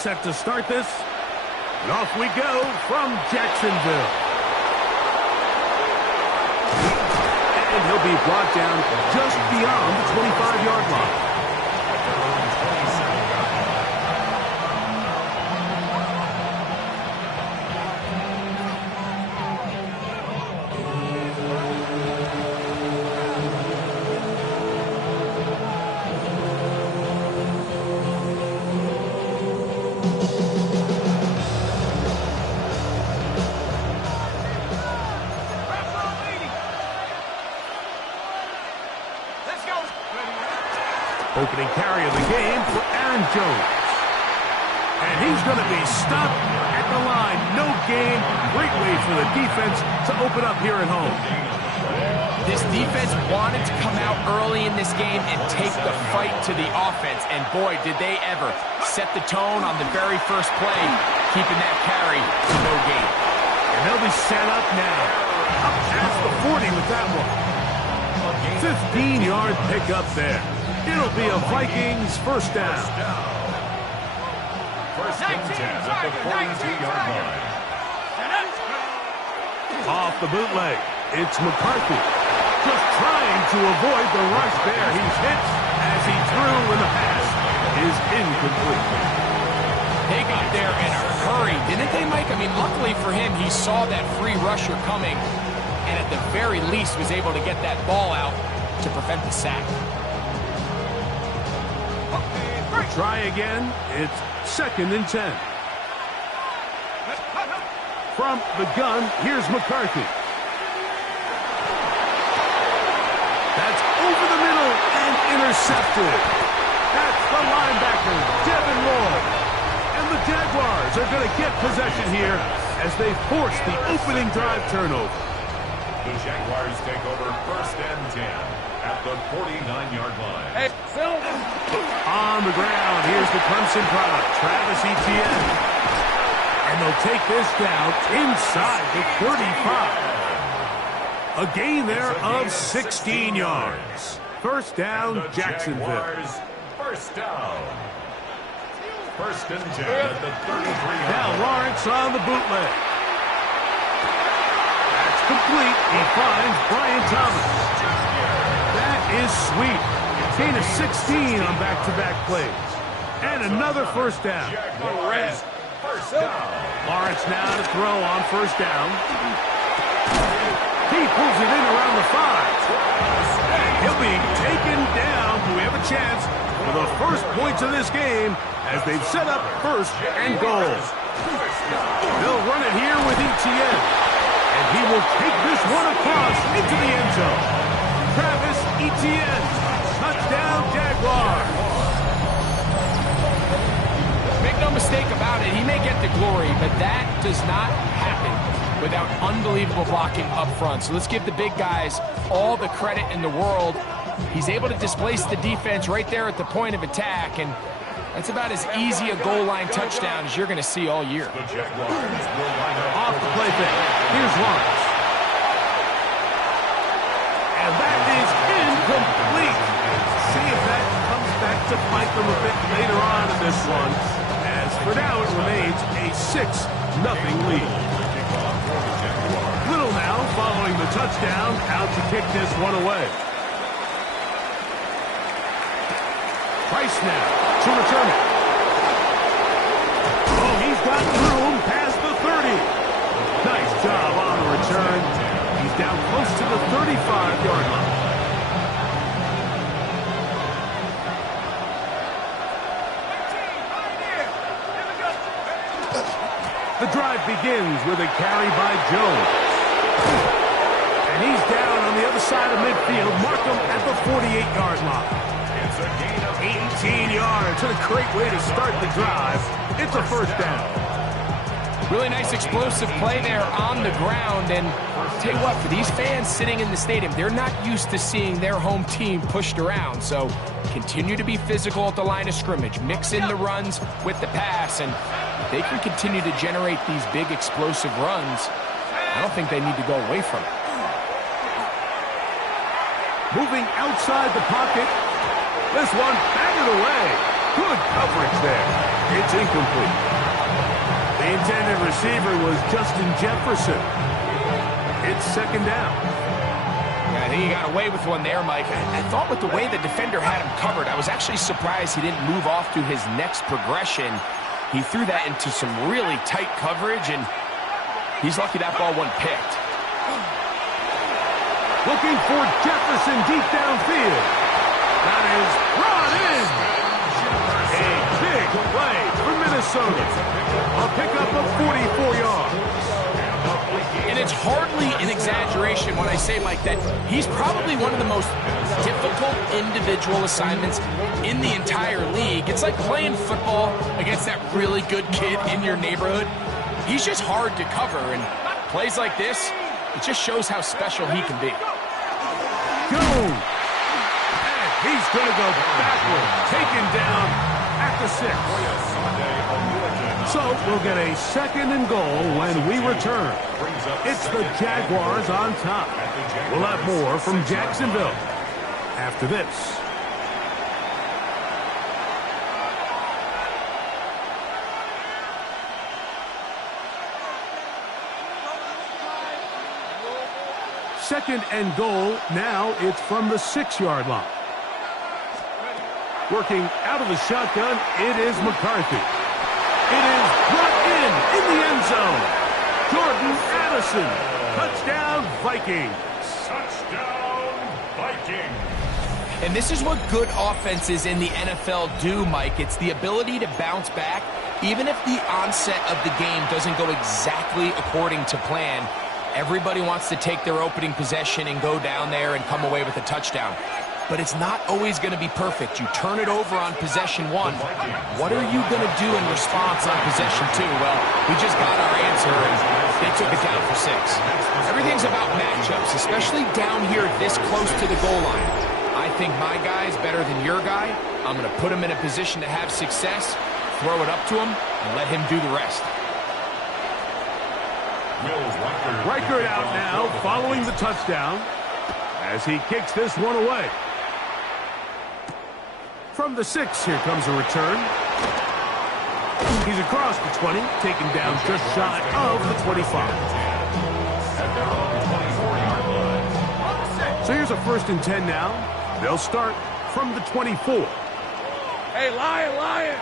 set to start this. And off we go from Jacksonville. And he'll be brought down just beyond the 25-yard line. Opening carry of the game for Aaron Jones. And he's going to be stopped at the line. No gain. Great way for the defense to open up here at home. This defense wanted to come out early in this game and take the fight to the offense. And boy, did they ever set the tone on the very first play, keeping that carry to no gain. And they'll be set up now. Up past the 40 with that one. 15-yard pickup there. It'll be a Vikings first down. First and 10 at the 42-yard line. Off the bootleg, it's McCarthy. Just trying to avoid the rush there. He's hit as he threw, and the pass is incomplete. They got there in a hurry, didn't they, Mike? I mean, luckily for him, he saw that free rusher coming, and at the very least was able to get that ball out to prevent the sack. Try again. It's 2nd and 10. From the gun, here's McCarthy. That's over the middle and intercepted. That's the linebacker, Devin Lloyd. And the Jaguars are going to get possession here as they force the opening drive turnover. The Jaguars take over 1st and 10 at the 49-yard line. Hey, Phil. On the ground, here's the Clemson product, Travis Etienne. And they'll take this down inside the 35. A gain there of 16 yards. First down, Jacksonville. First down. 1st and 10 at the 33-yard Now line. Lawrence on the bootleg. That's complete. He finds Brian Thomas. That is sweet. Gain of 16 on back-to-back plays. And another first down. Jaguars, first down. Lawrence now to throw on first down. He pulls it in around the 5. He'll be taken down. Do we have a chance for the first points of this game as they've set up 1st and goal? They'll run it here with Etienne. And he will take this one across into the end zone. Travis Etienne. Touchdown, Jaguars. Make no mistake about it, he may get the glory, but that does not happen without unbelievable blocking up front. So let's give the big guys all the credit in the world. He's able to displace the defense right there at the point of attack, and that's about as easy a goal line touchdown as you're going to see all year. The Jaguars will line up. Off the play fake. Here's Lawrence. And that is incomplete. See if that comes back to bite them a bit later on in this one. As for now, it remains a 6-0 lead. Little now following the touchdown, out to kick this one away. Price now to return it. Oh, he's got room past the 30. Nice job on the return. He's down close to the 35-yard line. The drive begins with a carry by Jones. And he's down on the other side of midfield. Mark him at the 48-yard line. It's a gain of 18 yards. And a great way to start the drive. It's a first down. Really nice explosive play there on the ground. And I'll tell you what, for these fans sitting in the stadium, they're not used to seeing their home team pushed around. So continue to be physical at the line of scrimmage. Mix in the runs with the pass. And if they can continue to generate these big explosive runs, I don't think they need to go away from it. Moving outside the pocket. This one batted away. Good coverage there. It's incomplete. The intended receiver was Justin Jefferson. It's second down. Yeah, I think he got away with one there, Mike. I thought with the way the defender had him covered, I was actually surprised he didn't move off to his next progression. He threw that into some really tight coverage, and he's lucky that ball wasn't picked. Looking for Jefferson deep downfield. That is brought in. A big play for Minnesota. A pickup of 44 yards. And it's hardly an exaggeration when I say, Mike, that he's probably one of the most difficult individual assignments in the entire league. It's like playing football against that really good kid in your neighborhood. He's just hard to cover, and plays like this, it just shows how special he can be. Go! And he's going to go backward, taken down at the 6. So we'll get a second and goal when we return. It's the Jaguars on top. We'll have more from Jacksonville after this. Second and goal. Now it's from the 6-yard line. Working out of the shotgun, it is McCarthy. It is brought in the end zone. Jordan Addison. Touchdown, Vikings. Touchdown, Vikings. And this is what good offenses in the NFL do, Mike. It's the ability to bounce back, even if the onset of the game doesn't go exactly according to plan. Everybody wants to take their opening possession and go down there and come away with a touchdown. But it's not always going to be perfect. You turn it over on possession 1. What are you going to do in response on possession 2? Well, we just got our answer, and they took it down for 6. Everything's about matchups, especially down here this close to the goal line. I think my guy's better than your guy. I'm going to put him in a position to have success, throw it up to him, and let him do the rest. Reichert out now, following the touchdown, as he kicks this one away. From the 6, here comes a return. He's across the 20, taken down just shy of the 25. So here's a 1st and 10 now. They'll start from the 24. Hey, Lion!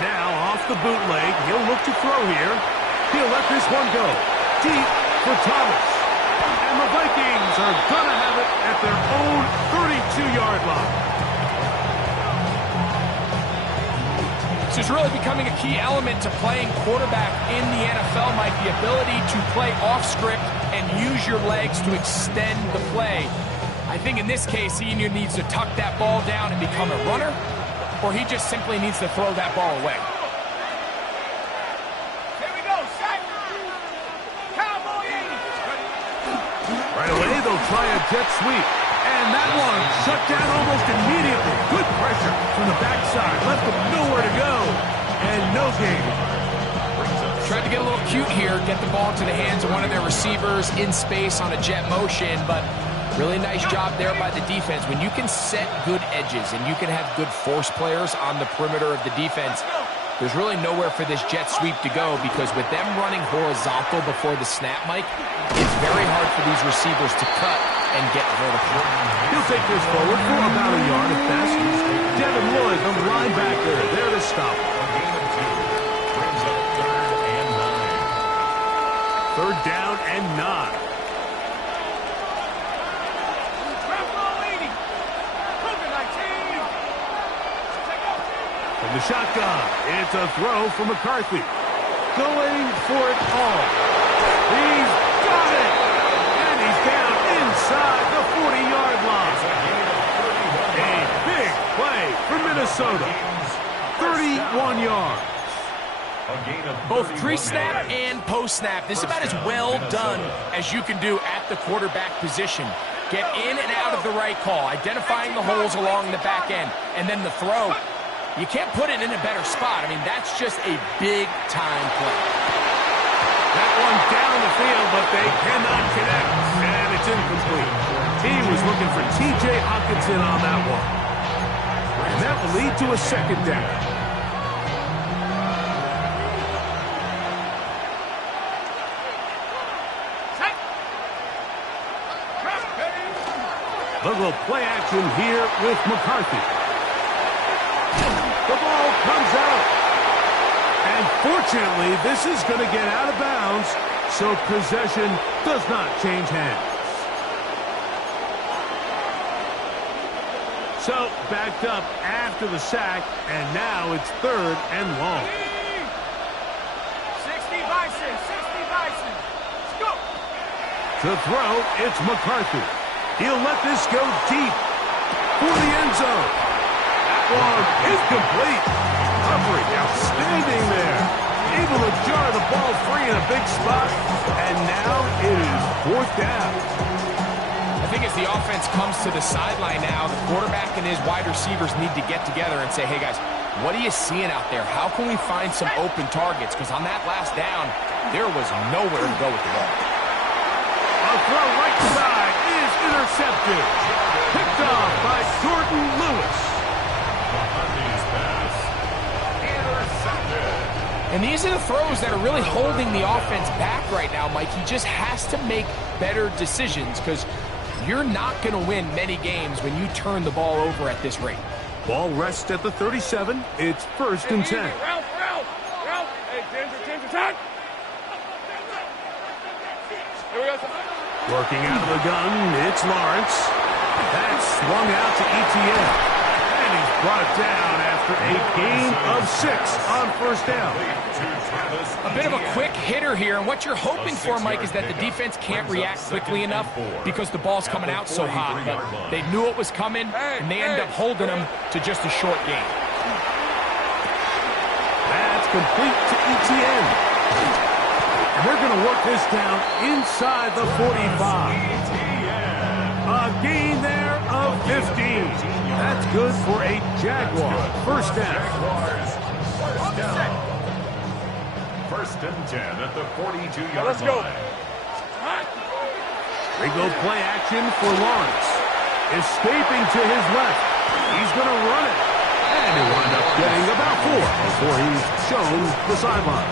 Now off the bootleg, he'll look to throw here. He'll let this one go. Deep for Thomas. And the Vikings are going to have it at their own 32-yard line. This is really becoming a key element to playing quarterback in the NFL, Mike. The ability to play off script and use your legs to extend the play. I think in this case, he either needs to tuck that ball down and become a runner, or he just simply needs to throw that ball away. Here we go, set! Cowboy 80! Right away, they'll try a jet sweep. And that one shut down almost immediately. Good pressure from the backside. Left them nowhere to go. And no gain. Tried to get a little cute here, get the ball into the hands of one of their receivers in space on a jet motion, but really nice job there by the defense. When you can set good edges and you can have good force players on the perimeter of the defense, there's really nowhere for this jet sweep to go, because with them running horizontal before the snap, Mike, it's very hard for these receivers to cut and get vertical. He'll take this forward for about a yard at best. Devin Lloyd, the linebacker, there to stop. Brings up 3rd down and 9. From the shotgun, it's a throw for McCarthy. Going for it all. He's got it! And he's down inside the 40-yard line. A big play for Minnesota. 31 yards. Both pre-snap and post-snap. This is about as well done as you can do at the quarterback position. Get in and out of the right call, identifying the holes along the back end, and then the throw. You can't put it in a better spot. I mean, that's just a big-time play. That one down the field, but they cannot connect. And it's incomplete. He was looking for T.J. Hockenson on that one. And that will lead to a second down. A little play action here with McCarthy. The ball comes out. And fortunately, this is going to get out of bounds, so possession does not change hands. So, backed up after the sack, and now it's 3rd and long. 60 Bison, 60 Bison. Let's go. To throw, it's McCarthy. He'll let this go deep for the end zone. That one is complete. Coverage outstanding there. Able to jar the ball free in a big spot, and now it is 4th down. I think as the offense comes to the sideline now, the quarterback and his wide receivers need to get together and say, hey, guys, what are you seeing out there? How can we find some open targets? Because on that last down, there was nowhere to go with the ball. A throw right side is intercepted. Picked off by Jordan Lewis. McCarthy's pass intercepted. And these are the throws that are really holding the offense back right now, Mike. He just has to make better decisions because you're not going to win many games when you turn the ball over at this rate. Ball rests at the 37. It's 1st and 10. Ralph. Hey, Ginger, time. Here we go. Working out of the gun, it's Lawrence. That's swung out to Etienne. And he's brought down after a gain of 6 on 1st down. A bit of a quick hitter here, and what you're hoping for, Mike, is that the defense can't react quickly enough because the ball's coming out so hot. But they knew it was coming, and they end up holding them to just a short gain. That's complete to Etienne. And they're going to work this down inside the 45. A gain there of 15. That's good for a Jaguar. 1st down. 1st and 10 at the 42-yard Let's go. line. They go play action for Lawrence. Escaping to his left. He's going to run it. And he'll wind up getting about 4 before he's shown the sideline.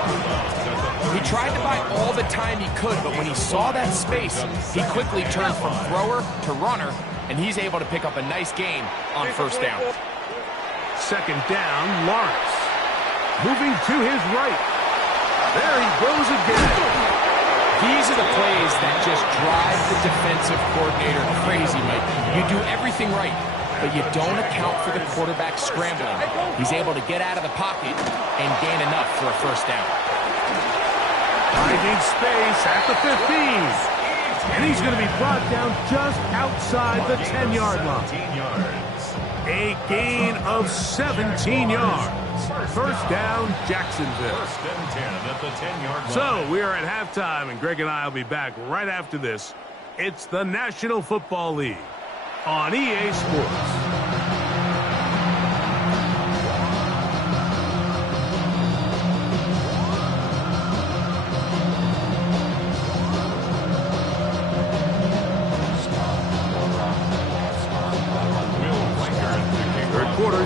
He tried to buy all the time he could, but when he saw that space, he quickly turned from thrower to runner, and he's able to pick up a nice gain on 1st down. 2nd down, Lawrence. Moving to his right. There he goes again. These are the plays that just drive the defensive coordinator crazy, Mike. You do everything right, but you don't account for the quarterback scrambling. He's able to get out of the pocket and gain enough for a 1st down. Finding space at the 15. And he's going to be brought down just outside the 10-yard line. 17 yards. A gain of 17 yards. 1st down, Jacksonville. 1st and 10 at the 10-yard line. So we are at halftime, and Greg and I will be back right after this. It's the National Football League on EA Sports.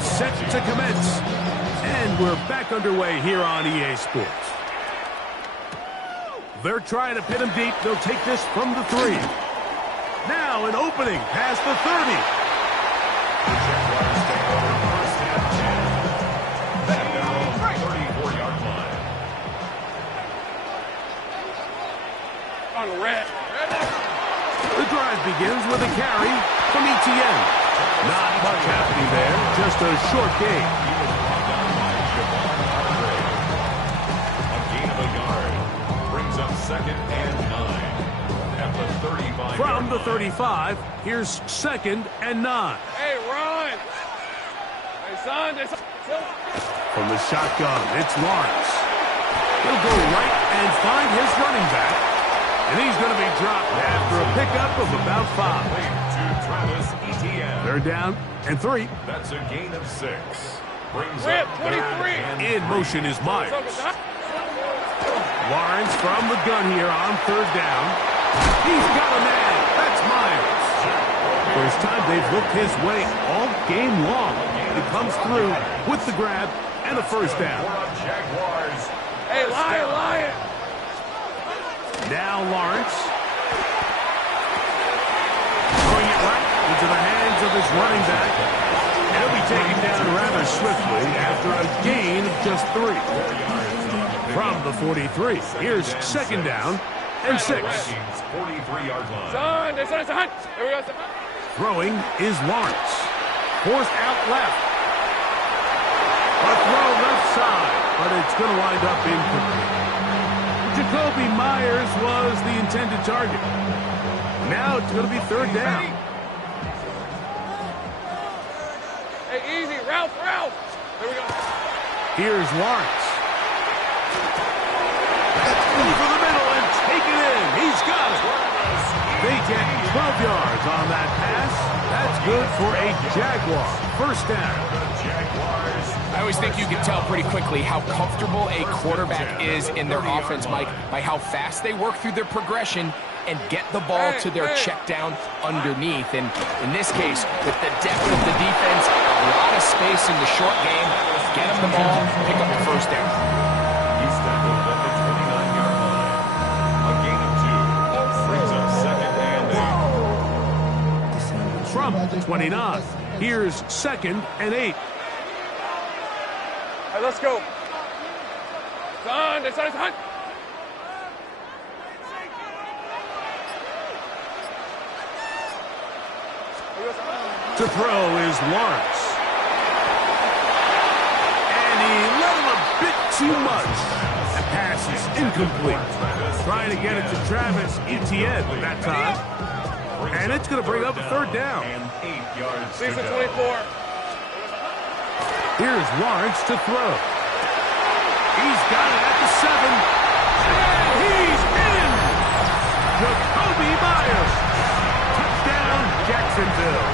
Set to commence. And we're back underway here on EA Sports. They're trying to pin him deep. They'll take this from the 3. Now an opening past the 30. The Jaguars take over 1st and 10. At their own 34-yard line. On the red. The drive begins with a carry from Etienne. Not much happening there, just a short gain. A gain of a yard brings up 2nd and 9 at the 35. From the 35, here's 2nd and 9. Hey, run. Hey, son. From the shotgun, it's Lawrence. He'll go right and find his running back. And he's going to be dropped after a pickup of about 5. To Travis Etienne. 3rd down and 3. That's a gain of 6. Brings Rip, up 23. 3rd and In motion is Myers. Lawrence from the gun here on 3rd down. He's got a man. That's Myers. First time they've looked his way all game long. He comes through with the grab and a first down. Hey, Lion! Now Lawrence. Throwing it right into the hands of his running back. And he'll be taken down rather swiftly after a gain of just 3. From the 43, here's second down and 6. 43-yard line. Son. Here we go, son. Throwing is Lawrence. Forced out left. A throw left side, but it's going to wind up incomplete. Jacoby Myers was the intended target. Now it's going to be third down. Hey, easy. Ralph. Here we go. Here's Lawrence. Over the middle and take it in. He's got it. They get 12 yards on that pass. That's good for a Jaguar. First down. I always think you can tell pretty quickly how comfortable a quarterback is in their offense, Mike, by how fast they work through their progression and get the ball to their check down underneath. And in this case, with the depth of the defense, a lot of space in the short game, get them the ball, pick up the first down. He's tackled at the 29-yard line. A gain of 2 brings up second and 8. From the 29, here's second and 8. Hey, let's go. Son. To throw is Lawrence. And he let him a bit too much. That pass is incomplete. Trying to get it to Travis Etienne that time. And it's going to bring up a third down. And 8 yards to Season go. 24. Here's Lawrence to throw. He's got it at the 7. And he's in! Jacoby Myers. Touchdown, Jacksonville.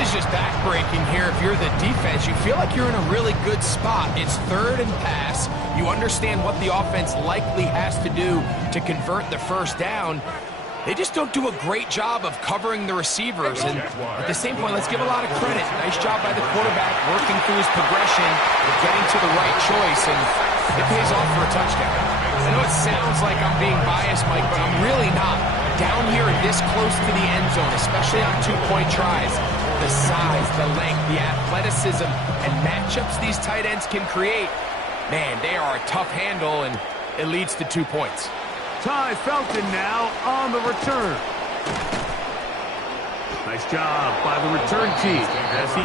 It's just back-breaking here. If you're the defense, you feel like you're in a really good spot. It's third and pass. You understand what the offense likely has to do to convert the first down. They just don't do a great job of covering the receivers. And at the same point, let's give a lot of credit. Nice job by the quarterback working through his progression, getting to the right choice, and it pays off for a touchdown. I know it sounds like I'm being biased, Mike, but I'm really not. Down here this close to the end zone, especially on two-point tries, the size, the length, the athleticism, and matchups these tight ends can create, man, they are a tough handle, and it leads to 2 points. Ty Felton now on the return. Nice job by the return team as he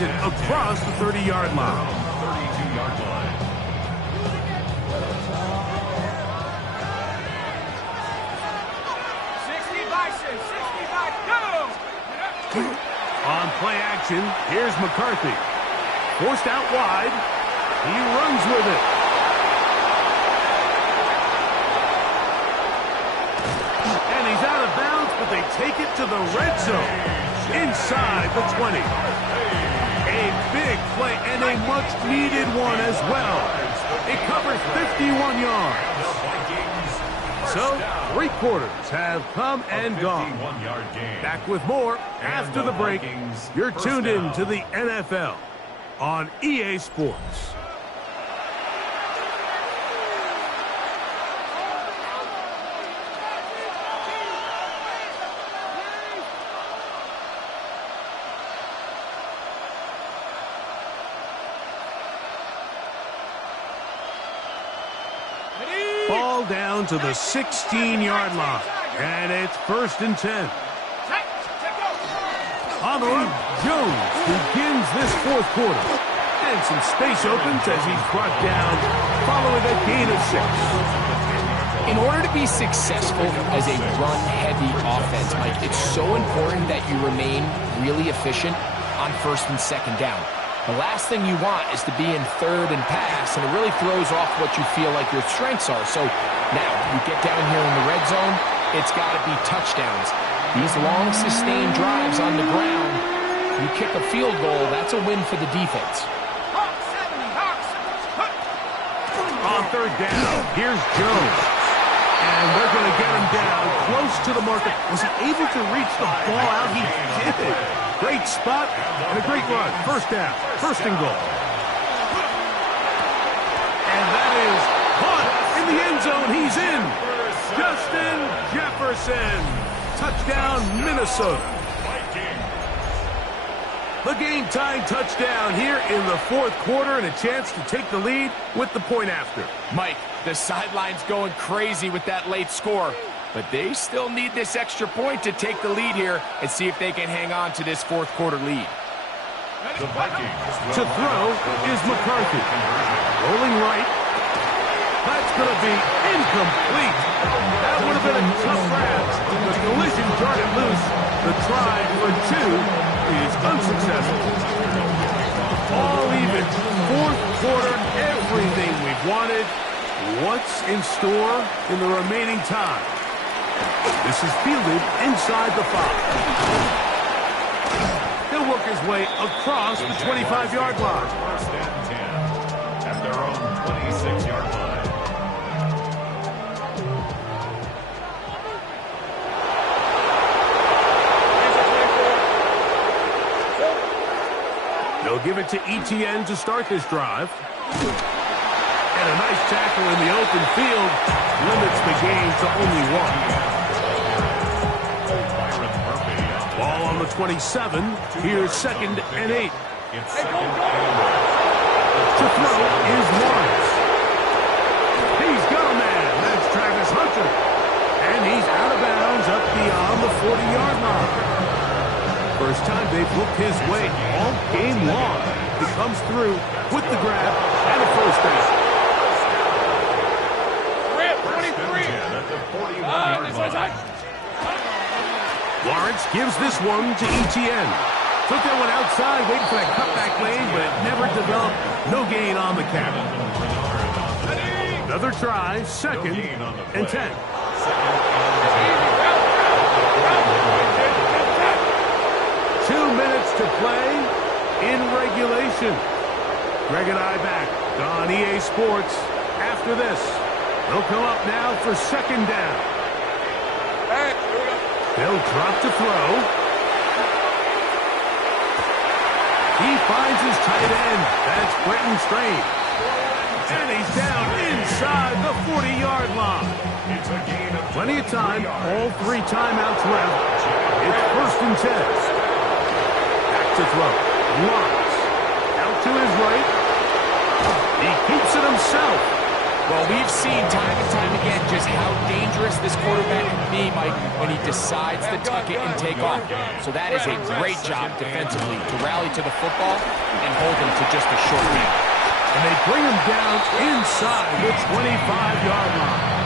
gets it across the 30-yard line. 32-yard line. On play action, here's McCarthy. Forced out wide. He runs with it. And he's out of bounds, but they take it to the red zone. Inside the 20. A big play and a much-needed one as well. It covers 51 yards. So, 3 quarters have come and gone. Back with more after the break. You're tuned in to the NFL on EA Sports. Ball down to the 16-yard line. And it's 1st and 10. On the run, Jones begins this 4th quarter. And some space opens as he's brought down following a gain of 6. In order to be successful as a run-heavy offense, Mike, it's so important that you remain really efficient on 1st and 2nd down. The last thing you want is to be in 3rd and pass, and it really throws off what you feel like your strengths are. So now you get down here in the red zone, it's got to be touchdowns. These long, sustained drives on the ground, you kick a field goal, that's a win for the defense. On 3rd down, here's Jones. And they're going to get him down close to the marker. Was he able to reach the ball out? He did. Great spot and a great run. 1st down, 1st and goal. And that is caught in the end zone. He's in. Justin Jefferson. Touchdown, Minnesota. The game-tying touchdown here in the 4th quarter and a chance to take the lead with the point after. Mike, the sideline's going crazy with that late score, but they still need this extra point to take the lead here and see if they can hang on to this 4th quarter lead. To throw is McCarthy. Rolling right. That's going to be incomplete. That would have been a tough grab. The collision darted loose. The try for 2 is unsuccessful. All even. 4th quarter, everything we've wanted. What's in store in the remaining time? This is fielded inside the 5. He'll work his way across the 25-yard line. 1st and 10 at their own 26-yard line. They'll give it to Etienne to start this drive. And a nice tackle in the open field limits the game to only 1. Ball on the 27. Here's 2nd and 8. To throw is Lawrence. He's got a man. That's Travis Hunter. And he's out of bounds up beyond the 40-yard line. First time they've looked his way all game long. He comes through with the grab and a 1st down. 23. Lawrence gives this one to Etienne. Took that one outside, waiting for that cutback lane, but it never developed. No gain on the carry. Another try, 2nd and 10. 2 minutes to play in regulation. Greg and I back on EA Sports after this. They'll come up now for 2nd down. They'll drop to throw. He finds his tight end. That's Brenton Strain. And he's down inside the 40-yard line. Plenty of time. All 3 timeouts left. It's 1st and 10. To throw. Lawrence. Out to his right. He keeps it himself. Well, we've seen time and time again just how dangerous this quarterback can be, Mike, when he decides to tuck it and take off. So that is a great job defensively to rally to the football and hold him to just a short lead. And they bring him down inside the 25-yard line.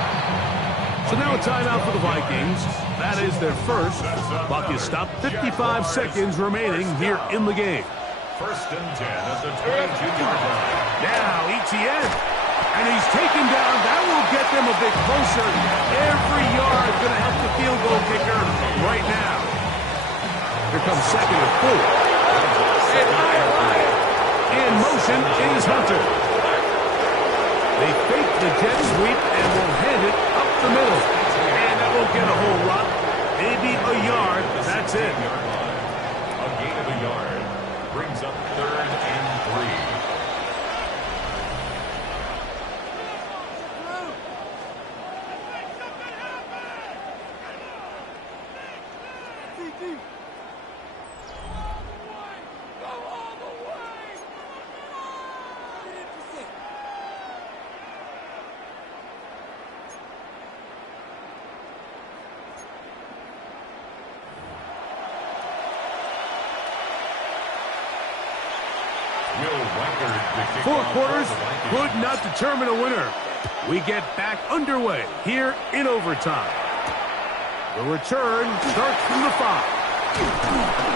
So now a timeout for the Vikings. That is their first. Buck is stopped, 55 seconds remaining here in the game. First and 10 at the 22-yard line. Now ETN. And he's taken down. That will get them a bit closer. Every yard going to help the field goal kicker right now. Here comes second and 4. In motion is Hunter. They fake the jet sweep and will hand it up the middle. And that won't get a whole lot. Maybe a yard. That's it. A gain of a yard brings up third and 3. Four quarters could not determine a winner. We get back underway here in overtime. The return starts from the 5.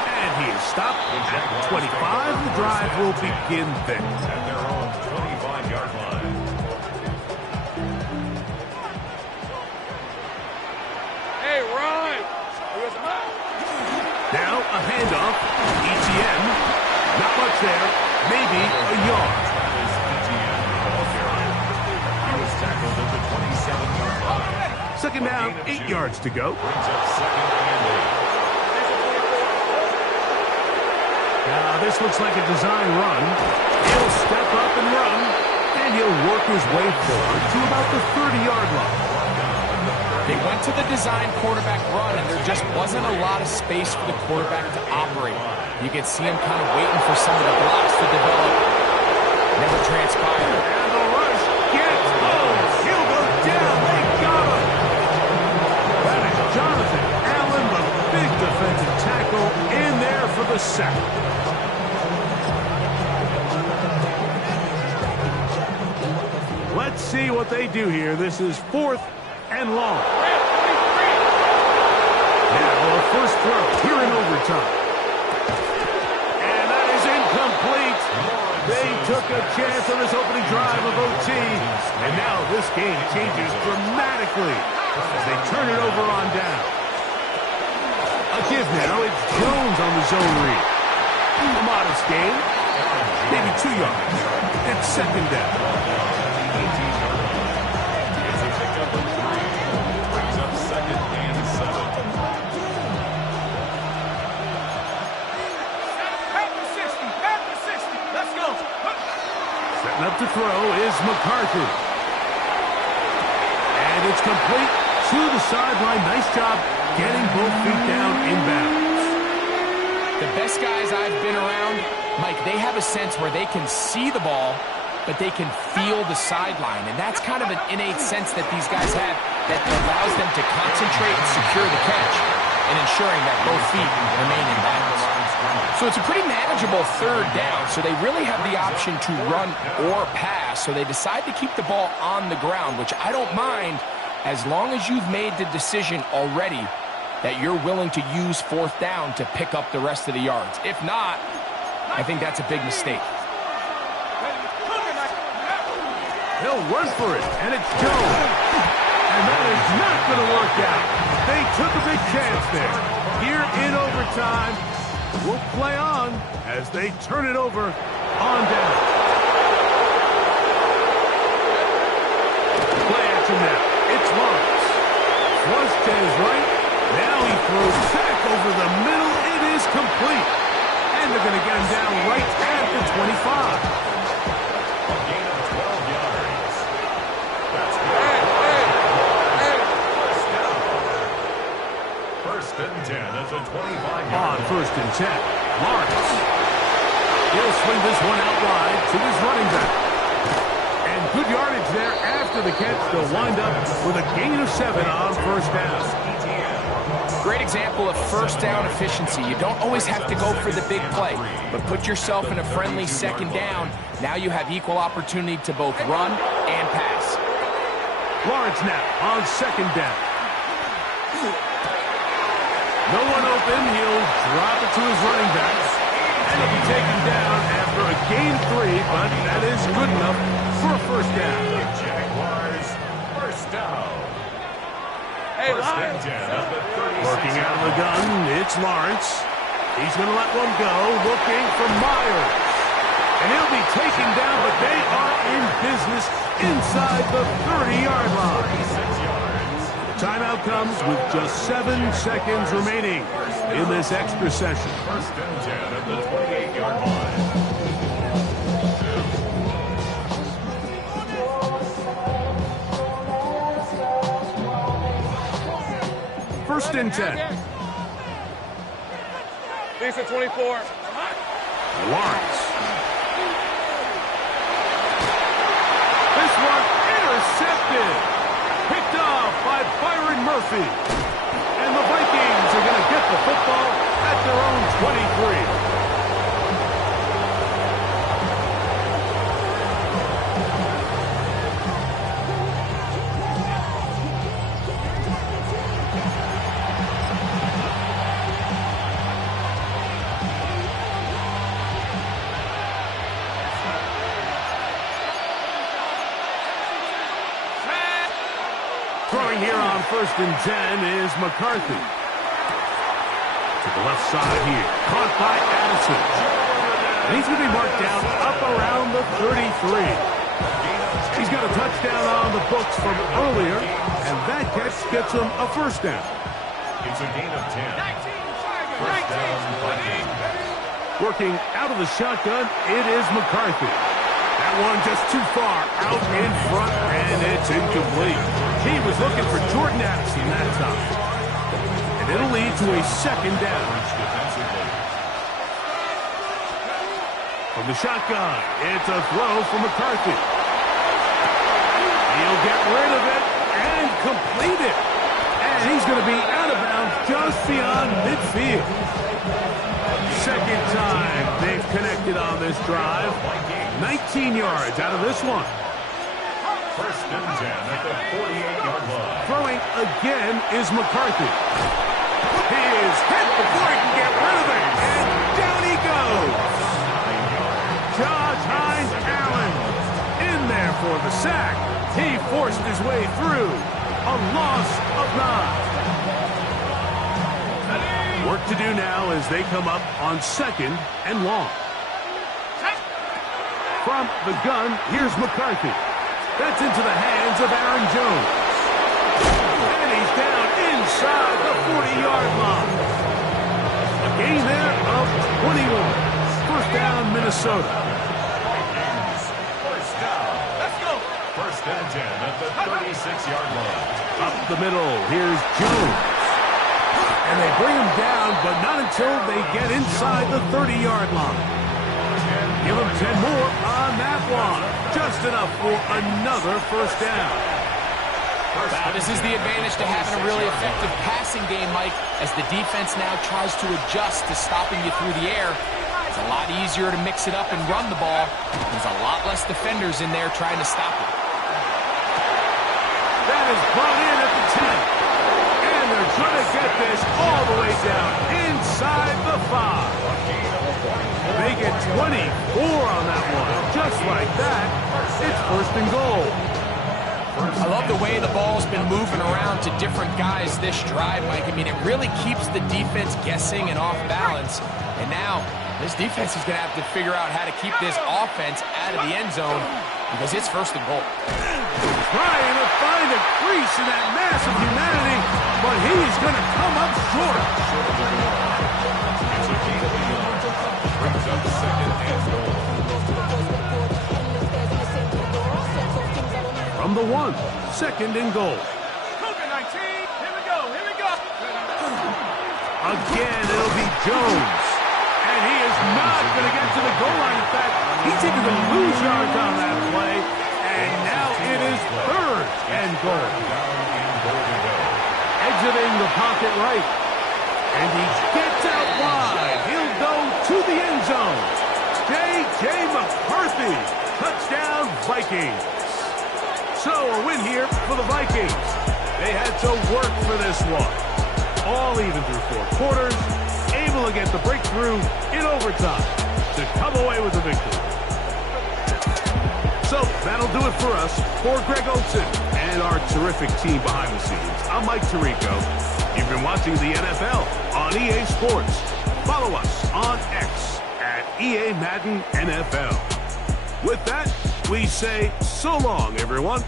And he is stopped at 25. The drive will begin then. At their own 25-yard line. Hey, Ron! Now a handoff. ETN. Not much there. Maybe a yard. He was tackled at the 27-yard line. Second down, 8 yards to go. Brings up second and 8. Now this looks like a design run. He'll step up and run, and he'll work his way forward to about the 30-yard line. They went to the design quarterback run, and there just wasn't a lot of space for the quarterback to operate. You can see him kind of waiting for some of the blocks to develop. Never transpired. And the rush gets home. He'll go down. They got him. That is Jonathan Allen, the big defensive tackle, in there for the sack. Let's see what they do here. This is 4th and long. Now a first throw here in overtime. And that is incomplete. They took a chance on this opening drive of OT. And now this game changes dramatically as they turn it over on down. A give now. It's Jones on the zone read. A modest gain. Maybe 2 yards. It's second down. It's a pickup of 3. Brings up second and 7. Back to 60. Let's go. Setting up to throw is McCarthy. And it's complete to the sideline. Nice job getting both feet down inbounds. The best guys I've been around, Mike, they have a sense where they can see the ball, but they can feel the sideline. And that's kind of an innate sense that these guys have that allows them to concentrate and secure the catch and ensuring that both feet remain in balance. So it's a pretty manageable third down, so they really have the option to run or pass, so they decide to keep the ball on the ground, which I don't mind as long as you've made the decision already that you're willing to use 4th down to pick up the rest of the yards. If not, I think that's a big mistake. He'll run for it, and it's Jones. And that is not going to work out. They took a big chance there. Here in overtime, we'll play on as they turn it over on down. Play action now. It's Lawrence. Flush to his right. Now he throws back over the middle. It is complete. And they're going to get him down right at the 25. First and 10 at the 25-yard On first and 10, Lawrence. He'll swing this one out wide to his running back. And Good yardage there after the catch. They'll wind up with a gain of 7 on first down. Great example of first down efficiency. You don't always have to go for the big play, but put yourself in a friendly second down. Now you have equal opportunity to both run and pass. Lawrence now on second down. No one open. He'll drop it to his running back. And he'll be taken down after a gain of 3, but that is good enough for a first down. Jaguars, first down. Hey, Lawrence. Working out of the gun, it's Lawrence. He's going to let one go, looking for Myers. And he'll be taken down, but they are in business inside the 30-yard line. The timeout comes with just 7 seconds remaining in this extra session. First and 10 at the 28-yard line. First and 10. Lisa 24. Lawrence. This one intercepted. Picked off by Byron Murphy. And the Vikings are going to get the football at their own 23. Throwing here on first and 10 is McCarthy. To the left side here. Caught by Addison. And he's going to be marked down up around the 33. He's got a touchdown on the books from earlier, and that catch gets him a first down. It's a gain of 10. First down, Vikings. Working out of the shotgun, it is McCarthy. That one just too far out in front, and it's incomplete. He was looking for Jordan Addison that time. And it'll lead to a second down. From the shotgun, it's a throw for McCarthy. He'll get rid of it and complete it. And he's going to be out of bounds just beyond midfield. Second time they've connected on this drive. 19 yards out of this one. First and 10 at the 48-yard line. Throwing again is McCarthy. He is hit before he can get rid of it. And down he goes. Josh Hines Allen in there for the sack. He forced his way through. A loss of 9. Work to do now as they come up on second and long. From the gun, here's McCarthy. That's into the hands of Aaron Jones. And he's down inside the 40-yard line. A gain there of 21. First down, Minnesota. First down. Let's go. First and 10 at the 36-yard line. Up the middle, here's Jones. And they bring him down, but not until they get inside the 30-yard line. Give him 10 more on that one. Just enough for another first down. Wow, this is the advantage to having a really effective passing game, Mike, as the defense now tries to adjust to stopping you through the air. It's a lot easier to mix it up and run the ball. There's a lot less defenders in there trying to stop it. That is brought in at the 10. And they're trying to get this all the way down inside the 5. They get 24 on that one. Just like that, it's first and goal. I love the way the ball's been moving around to different guys this drive, Mike. I mean, it really keeps the defense guessing and off balance. And now, this defense is going to have to figure out how to keep this offense out of the end zone because it's first and goal. Trying to find a crease in that mass of humanity, but he's going to come up short. It's a gain of 11. Brings up second and goal. From the 1, second and goal. Cougar 19. Here we go. Here we go. Again, it'll be Jones. And he is not going to get to the goal line. In fact, he's taking the lose yards on that play. And now It is 3rd and goal. Exiting the pocket right. And he gets out wide. He'll go to the end zone. J.J. McCarthy. Touchdown, Vikings. So a win here for the Vikings. They had to work for this one. All even through 4 quarters. Able to get the breakthrough in overtime to come away with the victory. So that'll do it for us. For Greg Olsen and our terrific team behind the scenes, I'm Mike Tirico. You've been watching the NFL on EA Sports. Follow us on X at EA Madden NFL. With that, we say so long, everyone.